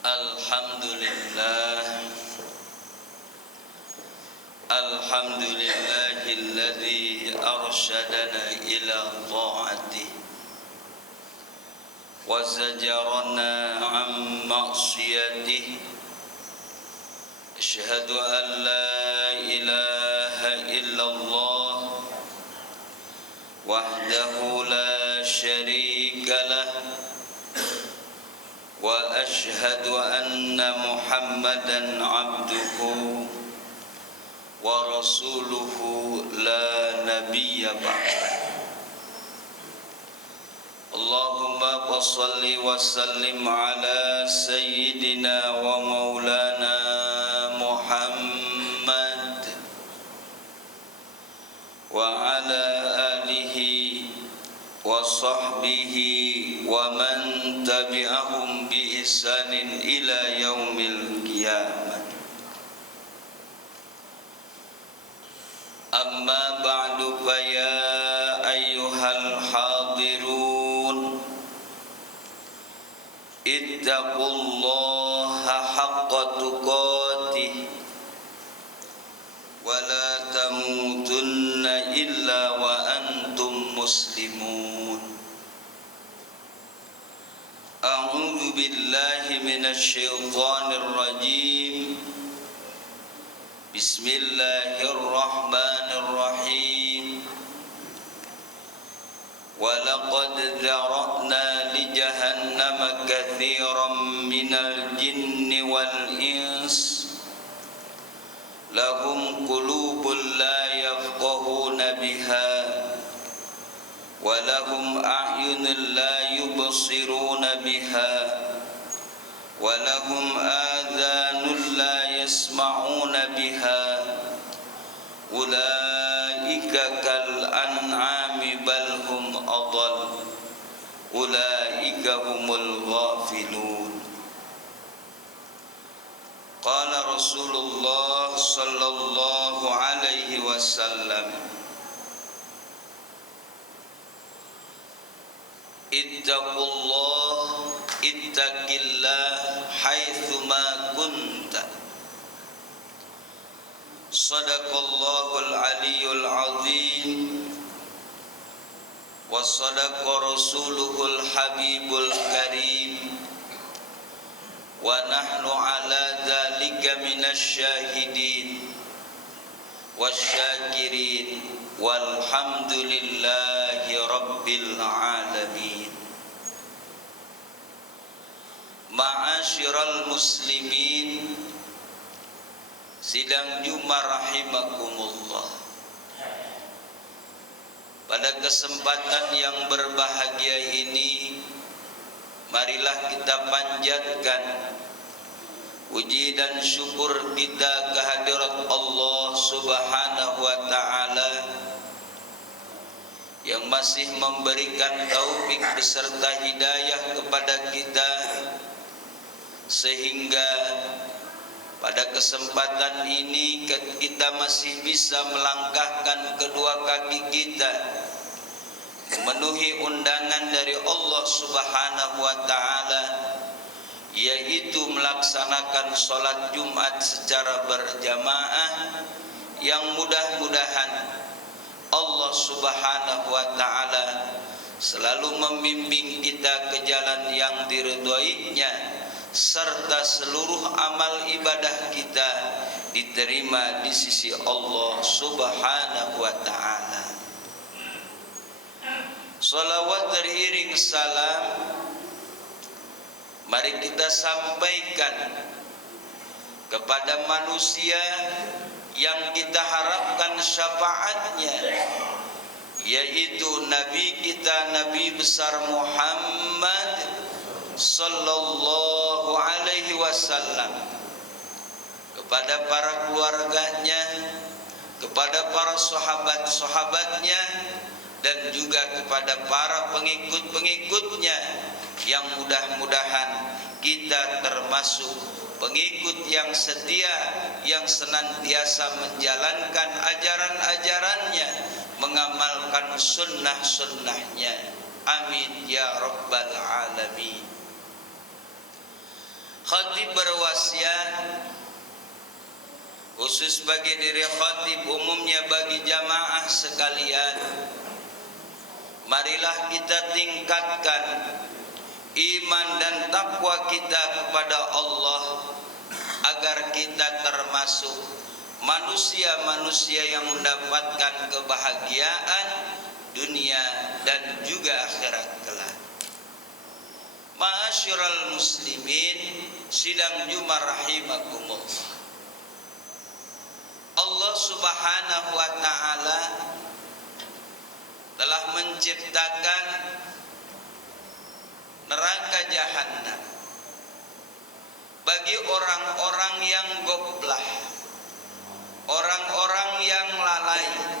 Alhamdulillahilladzi arsyadana ila ta'atih wa zajarana an ma'siyatih. Asyhadu an la ilaha illallah wahdahu la syarika lah wa asyhadu anna Muhammadan abduhu wa rasuluhu la nabiyya ba'dah. Allahumma shalli wa sallim ala sayyidina wa maulana Muhammad wa ala alihi wa sahbihi wa man tabi'ahum bi ihsanin ila yaumil qiyamah. Amma ba'du fa ya ayyuhal hadirun ittaqullaha haqqa tuqatih wa la tamutunna illa wa antum muslimun. A'udzu billahi minasy syaithanir rajim. Bismillahirrahmanirrahim. Walaqad dzara'na li jahannama katsiran minal jinni wal ins lahum qulubun la yafqahuna biha wa lahum a'yunun la yubsiruna biha wa lahum adhanun la yasma'una biha ulaika kal an'ami bal hum adall ulaika humul ghafilun. Qala Rasulullah sallallahu alaihi wasallam, ittaqillah haitsu ma kunta. Sadaqallahul aliyyul azim wa sadaqa rasuluhul habibul karim wa nahnu ala dzalika minasy syahidin wasyakirin walhamdulillahi rabbil alamin. Ma'asyiral muslimin, sidang Jumat rahimakumullah. Pada kesempatan yang berbahagia ini, marilah kita panjatkan puji dan syukur kita kehadirat Allah Subhanahu wa taala yang masih memberikan taufik beserta hidayah kepada kita, sehingga pada kesempatan ini kita masih bisa melangkahkan kedua kaki kita memenuhi undangan dari Allah Subhanahu wa taala, yaitu melaksanakan sholat Jumat secara berjamaah, yang mudah-mudahan Allah Subhanahu wa taala selalu membimbing kita ke jalan yang diridhoinya, serta seluruh amal ibadah kita diterima di sisi Allah Subhanahu wa taala. Salawat teriring salam mari kita sampaikan kepada manusia yang kita harapkan syafaatnya, yaitu Nabi kita, Nabi besar Muhammad sallallahu alaihi wasallam, kepada para keluarganya, kepada para sahabat-sahabatnya, dan juga kepada para pengikut-pengikutnya, yang mudah-mudahan kita termasuk pengikut yang setia, yang senantiasa menjalankan ajaran-ajarannya, mengamalkan sunnah-sunnahnya. Amin ya rabbal alamin. Khatib berwasiat khusus bagi diri khatib, umumnya bagi jamaah sekalian, marilah kita tingkatkan iman dan takwa kita kepada Allah agar kita termasuk manusia-manusia yang mendapatkan kebahagiaan dunia dan juga akhirat kelak. Ma'asyiral muslimin, sidang Jumat rahimakumullah. Allah Subhanahu wa taala telah menciptakan neraka jahanam bagi orang-orang yang goblah, orang-orang yang lalai.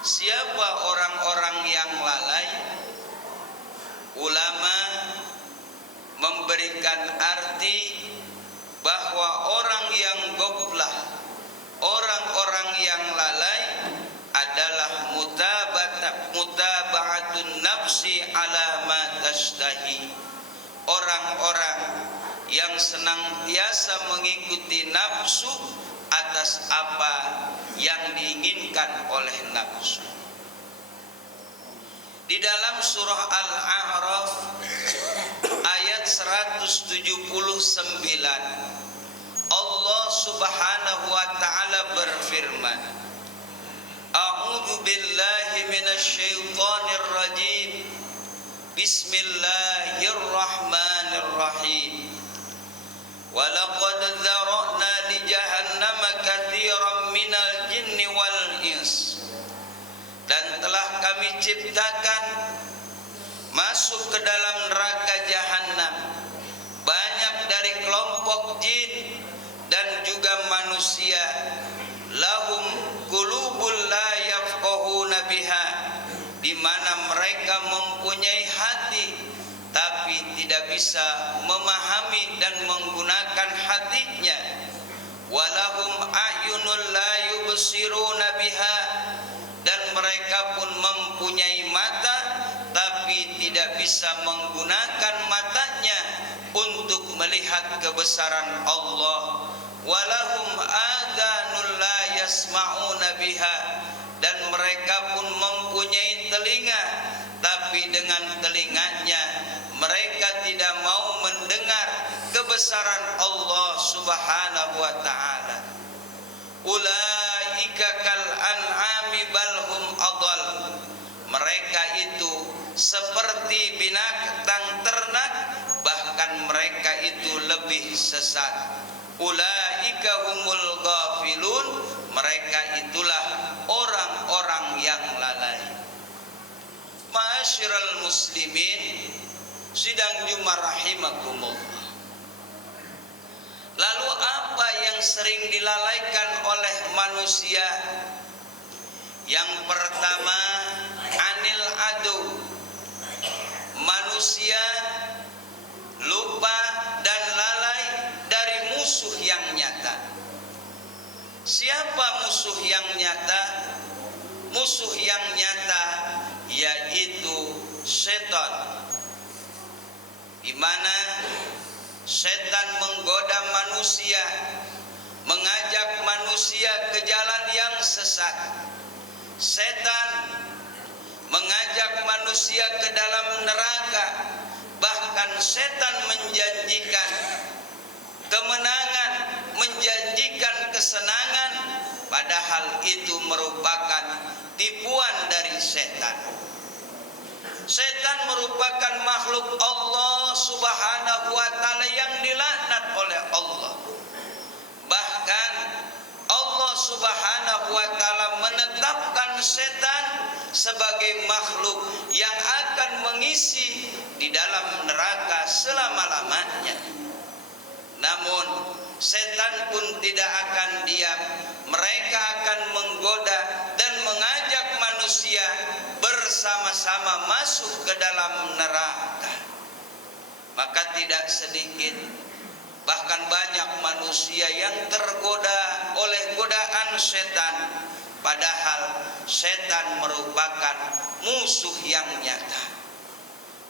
Siapa orang-orang yang lalai? Ulama memberikan arti bahwa orang yang goblah, orang-orang yang lalai adalah mutaba'atun nafsi ala ma tashtahi, orang-orang yang senantiasa mengikuti nafsu atas apa yang diinginkan oleh nafsu. Di dalam surah Al-A'raf ayat 179, Allah Subhanahu wa taala berfirman, A'udzu billahi minasyaitonir rajim. Bismillahirrahmanirrahim. Walaqad dzara'na li jahannama katsiran minal jinni wal ins. Dan telah kami ciptakan masuk ke dalam neraka jahanam banyak dari kelompok jin dan juga manusia. Lahum qulubul la yafqahuna biha, di mana mereka mempunyai hati tapi tidak bisa memahami dan menggunakan hatinya. Walahum a'yunul la yubsiruna biha, dan mereka pun mempunyai mata tapi tidak bisa menggunakan matanya untuk melihat kebesaran Allah. Walahum adhanul la yasma'una biha, dan mereka pun mempunyai telinga tapi dengan telinganya mereka tidak mau mendengar kebesaran Allah Subhanahu wa taala. Ulaika kal an'ami bal hum adall, mereka itu seperti binatang ternak, bahkan mereka itu lebih sesat. Ulaika humul ghafilun, mereka itulah orang-orang yang lalai. Ma'asyiral muslimin, sidang Jumat rahimakumullah. Lalu apa yang sering dilalaikan oleh manusia? Yang pertama, anil adu. Manusia lupa dan lalai dari musuh yang nyata. Siapa musuh yang nyata? Musuh yang nyata yaitu setan, di mana setan menggoda manusia, mengajak manusia ke jalan yang sesat. Setan mengajak manusia ke dalam neraka. Bahkan setan menjanjikan kemenangan, menjanjikan kesenangan, padahal itu merupakan tipuan dari setan. Setan merupakan makhluk Allah Subhanahu wa taala yang dilaknat oleh Allah. Bahkan Allah Subhanahu wa taala menetapkan setan sebagai makhluk yang akan mengisi di dalam neraka selama-lamanya. Namun setan pun tidak akan diam. Mereka akan menggoda dan mengajak manusia bersama-sama masuk ke dalam neraka. Maka tidak sedikit, bahkan banyak manusia yang tergoda oleh godaan setan, padahal setan merupakan musuh yang nyata.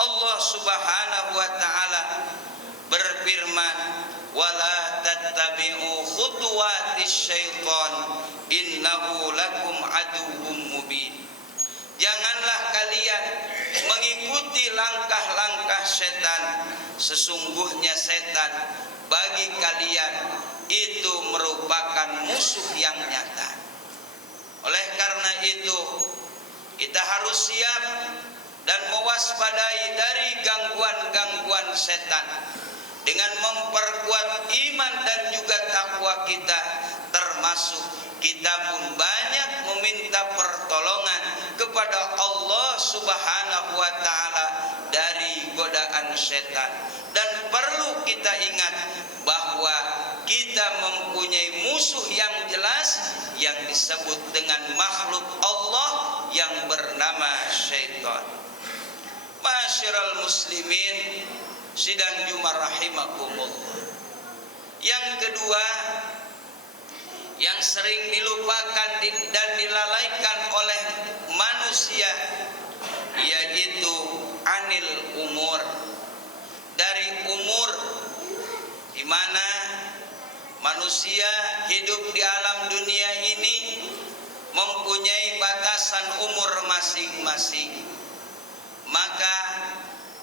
Allah Subhanahu wa taala berfirman, wala tattabi'u khutuwatis syaitan innahu lakum aduwwum mubin. Janganlah kalian mengikuti langkah-langkah setan, sesungguhnya setan bagi kalian itu merupakan musuh yang nyata. Oleh karena itu, kita harus siap dan mewaspadai dari gangguan-gangguan setan dengan memperkuat iman dan juga takwa kita, termasuk kita pun banyak meminta pertolongan kepada Allah Subhanahu wa taala dari godaan setan. Dan perlu kita ingat bahwa kita mempunyai musuh yang jelas yang disebut dengan makhluk Allah yang bernama syaitan. Ma'asyiral muslimin sidang Jumat rahimakumullah. Yang kedua yang sering dilupakan dan dilalaikan oleh manusia yaitu anil umur, dari umur, di mana manusia hidup di alam dunia ini mempunyai batasan umur masing-masing. Maka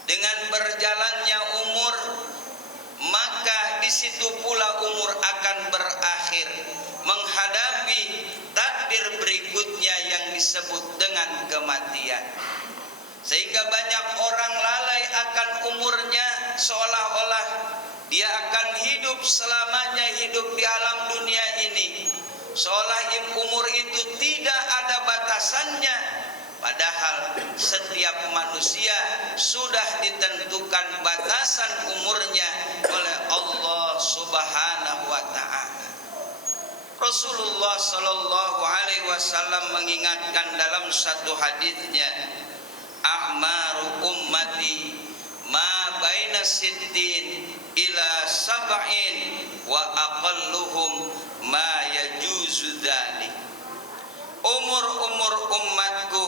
dengan berjalannya umur, maka di situ pula umur akan berakhir, menghadapi takdir berikutnya yang disebut dengan kematian. Sehingga banyak orang lalai akan umurnya, seolah-olah dia akan hidup selamanya hidup di alam dunia ini, seolah umur itu tidak ada batasannya. Padahal setiap manusia sudah ditentukan batasan umurnya oleh Allah Subhanahu wa taala. Rasulullah sallallahu alaihi wasallam mengingatkan dalam satu hadisnya, ahmaru ummati ma baina sittin ila sab'in wa aqalluhum ma yajuzu dzalik. Umur-umur umatku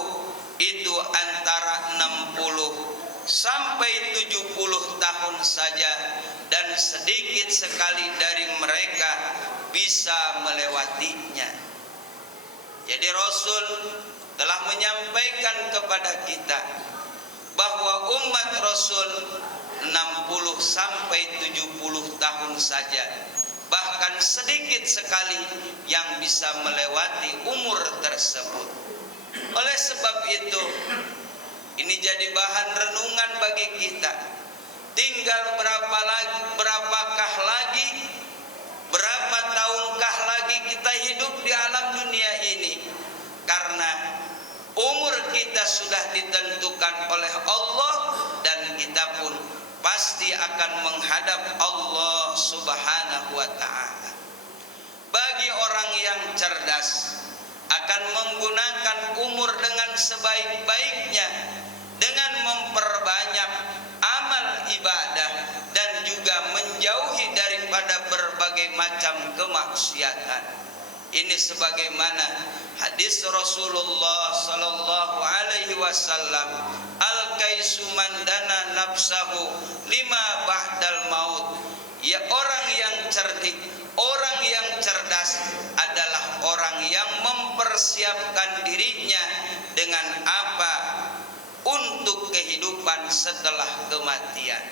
itu antara 60 sampai 70 tahun saja, dan sedikit sekali dari mereka bisa melewatinya. Jadi Rasul telah menyampaikan kepada kita bahwa umat Rasul 60 sampai 70 tahun saja, bahkan sedikit sekali yang bisa melewati umur tersebut. Oleh sebab itu, ini jadi bahan renungan bagi kita. Tinggal berapakah lagi, berapa tahunkah lagi kita hidup di alam dunia ini? Karena umur kita sudah ditentukan oleh Allah, dan kita pun pasti akan menghadap Allah Subhanahu wa ta'ala. Bagi orang yang cerdas, akan menggunakan umur dengan sebaik-baiknya, dengan memperbanyak amal ibadah dan juga menjauhi daripada berbagai macam kemaksiatan. Ini sebagaimana hadis Rasulullah sallallahu alaihi wasallam, al-kaisu man dana nafsahu lima ba'dal maut. Ya, orang yang cerdik, orang yang cerdas adalah orang yang mempersiapkan dirinya dengan apa untuk kehidupan setelah kematian.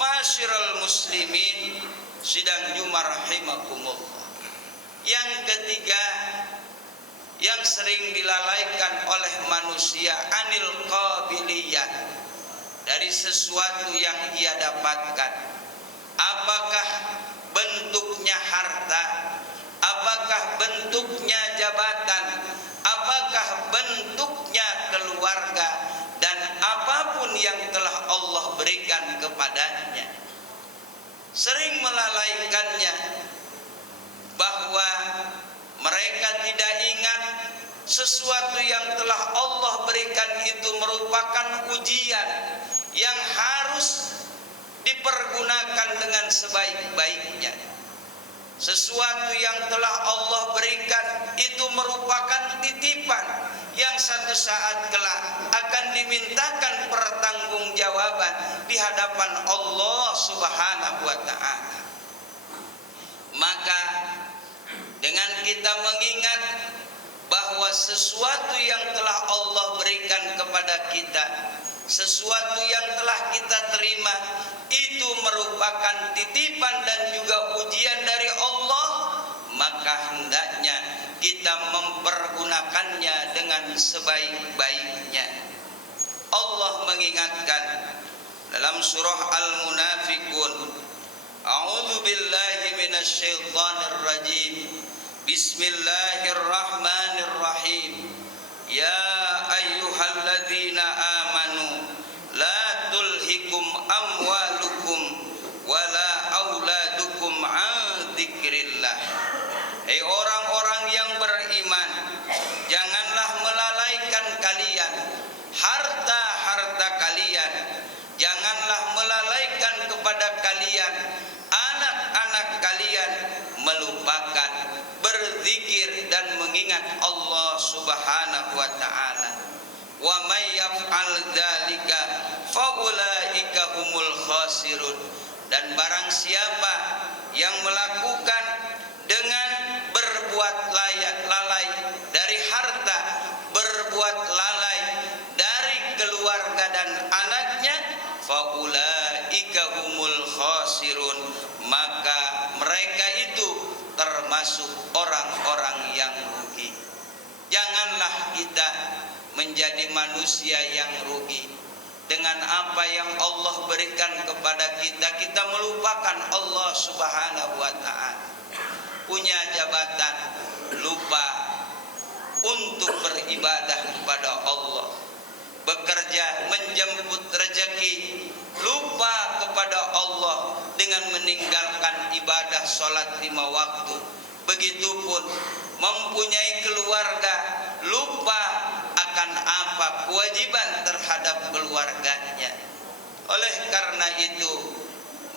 Ma'asyiral muslimin sidang Jumat rahimakumullah. Yang ketiga yang sering dilalaikan oleh manusia, anil qabiliyah, dari sesuatu yang ia dapatkan. Apakah bentuknya harta, apakah bentuknya jabatan, apakah bentuknya keluarga, dan apapun yang telah Allah berikan kepadanya. Sering melalaikannya, bahwa mereka tidak ingat sesuatu yang telah Allah berikan itu merupakan ujian yang harus dipergunakan dengan sebaik-baiknya. Sesuatu yang telah Allah berikan itu merupakan titipan yang satu saat kelak akan dimintakan pertanggungjawaban di hadapan Allah Subhanahu wa taala. Maka dengan kita mengingat bahwa sesuatu yang telah Allah berikan kepada kita, sesuatu yang telah kita terima, itu merupakan titipan dan juga ujian dari Allah, maka hendaknya kita mempergunakannya dengan sebaik-baiknya. Allah mengingatkan dalam surah Al-Munafiqun, A'udzu billahi minasyaitonir rajim. Bismillahirrahmanirrahim. Ya ayyuhalladzina amanu la tulhikum amwalukum wala auladukum an dzikrillah. Hei orang-orang yang beriman, janganlah melalaikan kalian harta-harta kalian, janganlah melalaikan kepada kalian anak-anak kalian melupakan berzikir dan mengingat Allah Subhanahu wa taala. Wa may yaf'al dzalika fa ulaika humul khasirun. Dan barang siapa yang melakukan dengan berbuat lalai dari harta, berbuat lalai dari keluarga dan anaknya, fa ulaika humul khasirun, maka mereka itu termasuk orang-orang yang rugi. Janganlah kita menjadi manusia yang rugi. Dengan apa yang Allah berikan kepada kita, kita melupakan Allah Subhanahu wa taala. Punya jabatan, lupa untuk beribadah kepada Allah. Bekerja menjemput rezeki, lupa kepada Allah dengan meninggalkan ibadah salat 5 waktu. Begitupun mempunyai keluarga, lupa akan apa kewajiban terhadap keluarganya. Oleh karena itu,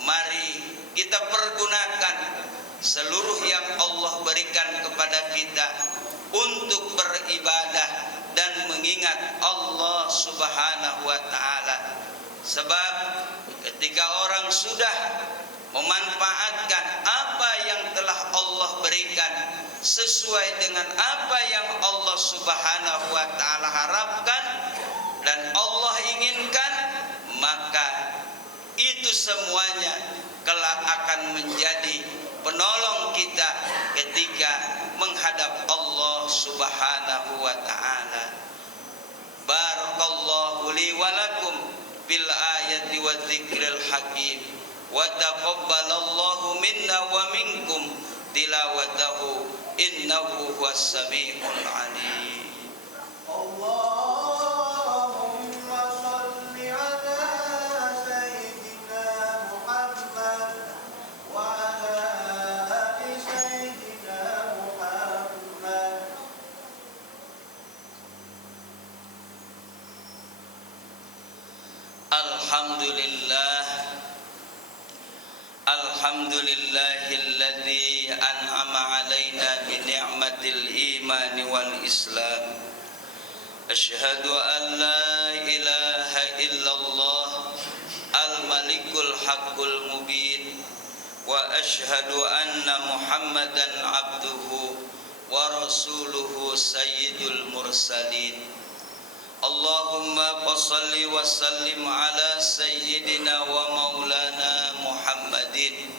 mari kita pergunakan seluruh yang Allah berikan kepada kita untuk beribadah dan mengingat Allah Subhanahu wa taala. Sebab ketika orang sudah memanfaatkan apa yang telah Allah berikan sesuai dengan apa yang Allah Subhanahu wa taala harapkan dan Allah inginkan, maka itu semuanya kelak akan menjadi penolong kita ketika menghadap Allah Subhanahu wa taala. Barakallahu li wa lakum bil ayati wa dzikril hakim wa taqabbalallahu minna wa minkum tilawatahu innahu huwas samiul alim. Allahumma shalli ala sayyidina Muhammad wa ala ali sayyidina Muhammad. Alhamdulillah, alhamdulillahilladzi an'ama alaina bi ni'matil iman wal islam. Asyhadu an la ilaha illallah al-malikul haqqul mubin wa asyhadu anna Muhammadan abduhu wa rasuluhu sayyidul mursalin. Allahumma salli wa sallim ala sayyidina wa maulana Muhammadin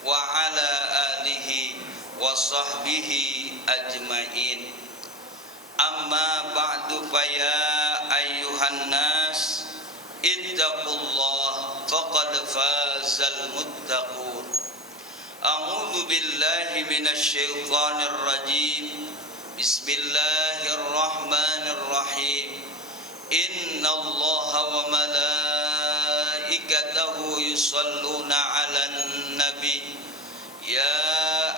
wa ala alihi wa sahbihi ajmain. Amma ba'du, fa ya ayyuhan nas ittaqullah faqad fazal muttaqun. A'udzu billahi minasy syaithanir rajim. Bismillahirrahmanirrahim. Innallaha wa malaikatahu yusalluna 'alan nabi ya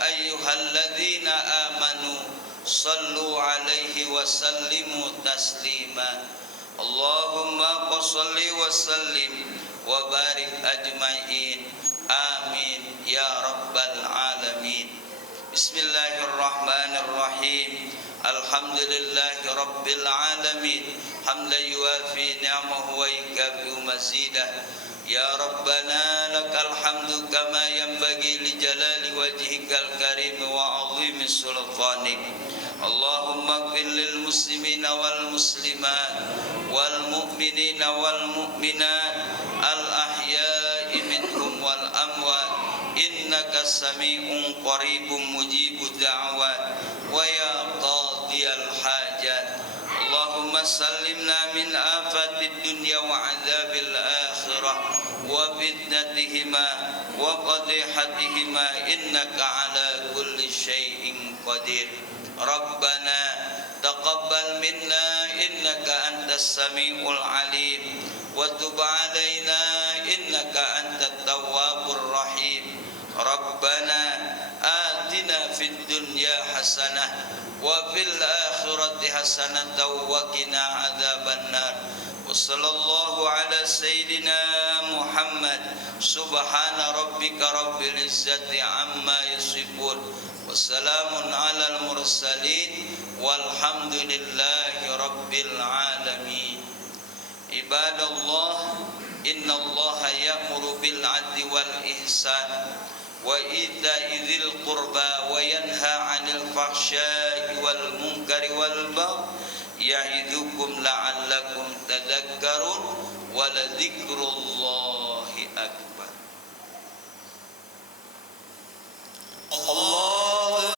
ayyuhalladzina amanu sallu 'alaihi wa sallimu taslima. Allahumma shalli wa sallim wa barik ajmain. Amin ya rabbal alamin. Bismillahirrahmanirrahim. Alhamdulillahi rabbil alamin. Hamdan yuwafi ni'amahu wa yukafi mazidah. Ya Rabbana lakal hamdu kama yanbaghi li jalali wajhikal karim wa 'azimi sultanik. Allahumma ighfir lil muslimina wal muslimat wal mu'minina wal mu'minat al ahya'i minhum wal amwat innaka sami'un qaribun mujibud da'wat wa ya qadiyal hajat. Allahumma sallimna min afatid dunya wa adzabil akhirah wa fitnatihima wa qadihatihima innaka ala kulli syai'in qadir. Rabbana taqabbal minna innaka antas samiul alim wa tub alaina innaka antat tawwabur rahim. Rabbana atina fid dunya hasanah wa fil akhirati hasanatan wa qina adzabannar. Wa sallallahu ala sayyidina Muhammad subhana rabbika rabbil izzati amma yasifun wa salamun alal mursalin walhamdulillahi rabbil alamin. Ibadallah, innallaha ya'muru bil 'adli wal ihsan wa ita'i dzil qurba wa yanha 'anil fahsya'i wal munkari wal baghi ya'idzukum la'allakum tadhakkarun wa ladzikrullahi akbar. Allah